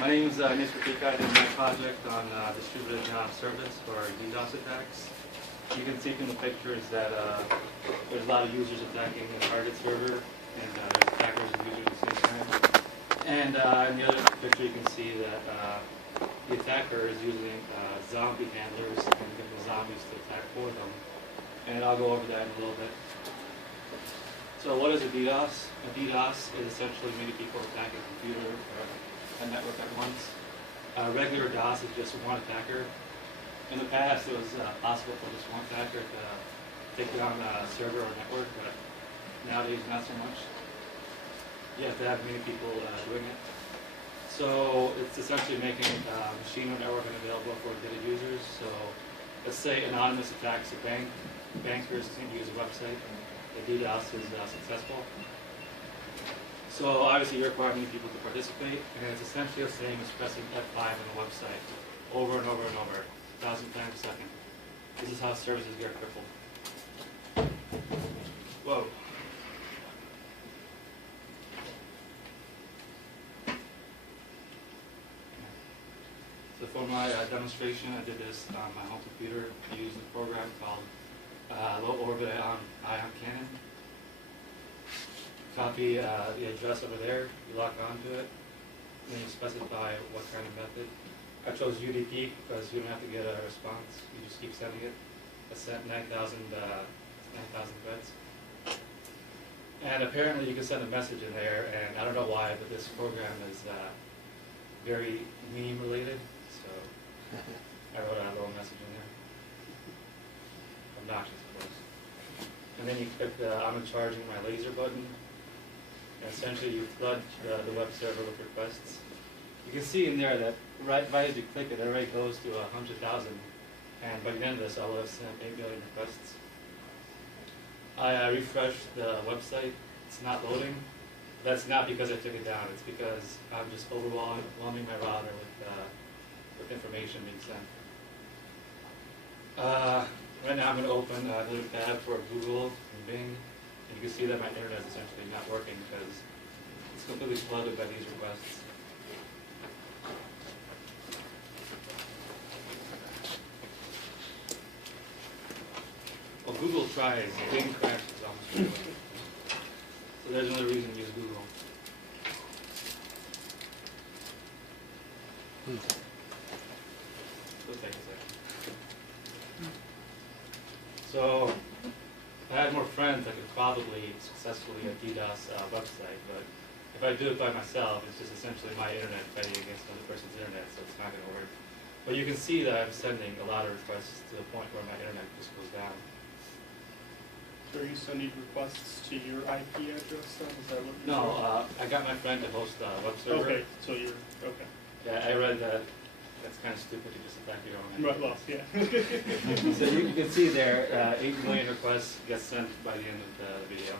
My name is Nick448. I did my project on distributed service for DDoS attacks. You can see from the pictures that there's a lot of users attacking the target server, and there's attackers and users at the same time. And in the other picture, you can see that the attacker is using zombie handlers and getting the zombies to attack for them. And I'll go over that in a little bit. So what is a DDoS? A DDoS is essentially many people attacking a computer or a network at once. Regular DOS is just one attacker. In the past, it was possible for just one attacker to take down a server or network, but nowadays not so much. You have to have many people doing it. So it's essentially making machine or network unavailable for data users. So let's say anonymous attacks a bank. Bankers can use a website. The DDoS is successful. So obviously you require many people to participate, and it's essentially the same as pressing F5 on a website over and over and over, 1,000 times a second. This is how services get crippled. Whoa. So for my demonstration, I did this on my home computer. I used a program called Low Orbit Ion Cannon. Copy the address over there, you lock onto it, and then you specify what kind of method. I chose UDP because you don't have to get a response, you just keep sending it. I sent 9,000 threads. And apparently you can send a message in there, and I don't know why, but this program is very meme related, so I wrote a little message in there. Obnoxious, of course. And then you click the I'm in charging my laser button. And essentially you flood the web server with requests. You can see in there that right as you click it, it already goes to 100,000. And by the end of this, I will have sent 8 million requests. I refreshed the website. It's not loading. That's not because I took it down. It's because I'm just overwhelming my router with information being sent. Right now I'm going to open a new tab for Google and Bing. And you can see that my internet is essentially not working because it's completely flooded by these requests. Well, Google tries, Bing crashes almost right away. So there's another reason to use Google. It'll take a second. So, if I had more friends, I could probably successfully a DDoS website, but if I do it by myself, it's just essentially my internet fighting against another person's internet, so it's not going to work. But you can see that I'm sending a lot of requests to the point where my internet just goes down. So are you sending requests to your IP address then? Is that what you're No, doing? I got my friend to host a web server. Okay, so you're, okay. Yeah, I read that. That's kind of stupid to just attack your own Right, well, yeah. So you can see there, 8 million requests get sent by the end of the video.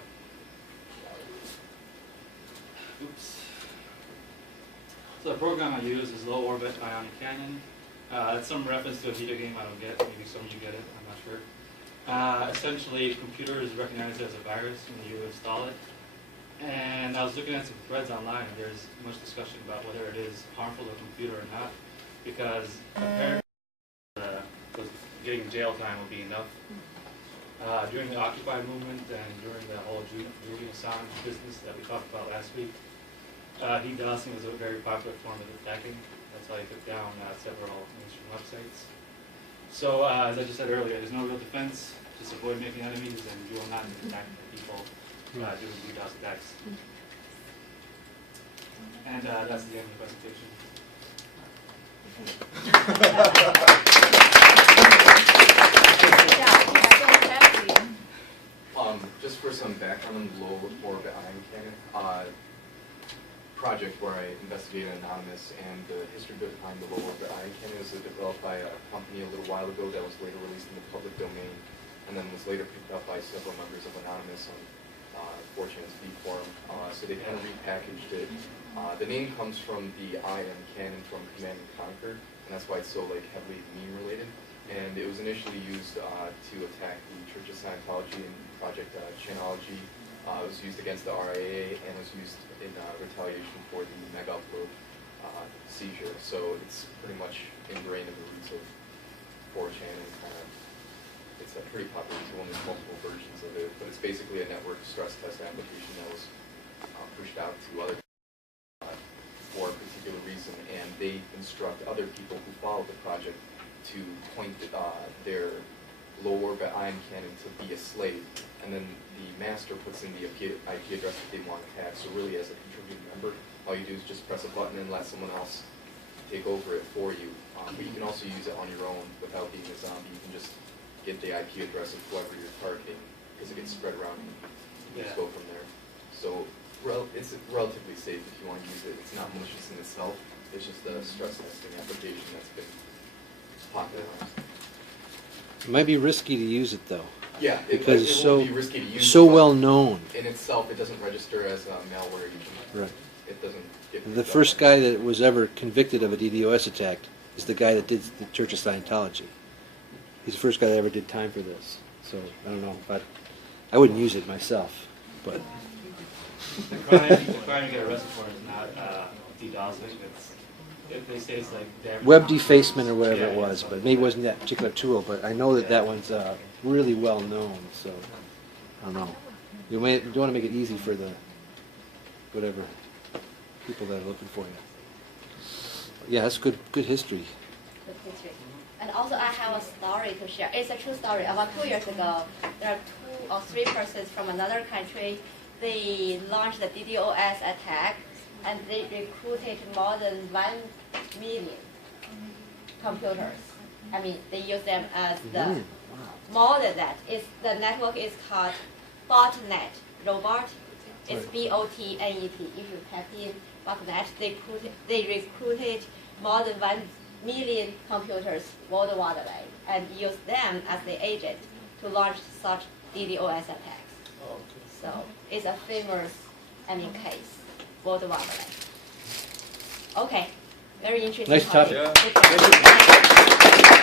Oops. So the program I use is Low Orbit Ion Cannon. It's some reference to a video game I don't get. Maybe some of you get it, I'm not sure. Essentially, computers recognize it as a virus when you install it. And I was looking at some threads online, and there's much discussion about whether it is harmful to a computer or not, because apparently getting jail time will be enough. During the Occupy movement and during the whole Julian Assange business that we talked about last week, DDoSing was a very popular form of attacking. That's how they took down several mainstream websites. So, as I just said earlier, there's no real defense. Just avoid making enemies, and you will not attack people doing DDoS attacks. And that's the end of the presentation. Just for some background on the Low Orbit Ion Cannon project where I investigated Anonymous, and the history behind the Low Orbit Ion Cannon was developed by a company a little while ago that was later released in the public domain, and then was later picked up by several members of Anonymous on 4chan's B forum. So they kind of repackaged it. The name comes from the IM cannon from Command and Conquer, and that's why it's so heavily meme related. And it was initially used to attack the Church of Scientology and Project Chanology. It was used against the RIA, and was used in retaliation for the mega upload seizure. So it's pretty much ingrained in the roots of 4chan and kind of, it's a pretty popular tool and there's multiple versions of it, but it's basically a network stress test application that was pushed out to other for a particular reason, and they instruct other people who follow the project to point their low orbit ion cannon to be a slave, and then the master puts in the IP address that they want to have. So really, as a contributing member, all you do is just press a button and let someone else take over it for you. But you can also use it on your own without being a zombie. You can just get the IP address of whoever you're targeting, because it gets spread around and you just go from there. So it's relatively safe if you want to use it. It's not malicious in itself. It's just a stress testing application that's been popularized. It might be risky to use it though. Yeah, because it's won't be risky to use so it, well known. in itself, it doesn't register as malware usually. Right. It doesn't get The first guy that was ever convicted of a DDoS attack is the guy that did the Church of Scientology. He's the first guy that ever did time for this. So I don't know, but I wouldn't use it myself. But The crime you get arrested for is not DDoSing. If they say it's like web defacement or whatever Yeah, it was, yeah. but maybe it wasn't that particular tool. But I know that that one's really well known. So I don't know. You want to make it easy for the whatever people that are looking for you. Yeah, that's good history. Good history. And also I have a story to share. It's a true story. About 2 years ago, there are 2 or 3 persons from another country. They launched the DDoS attack, and they recruited more than 1 million computers. I mean, they use them as the more than that. The network is called botnet, robot. It's botnet. If you type in botnet, they recruited more than 1 million computers worldwide and use them as the agent to launch such DDoS attacks. So it's a famous, case worldwide. Okay, very interesting. Nice topic. Good topic.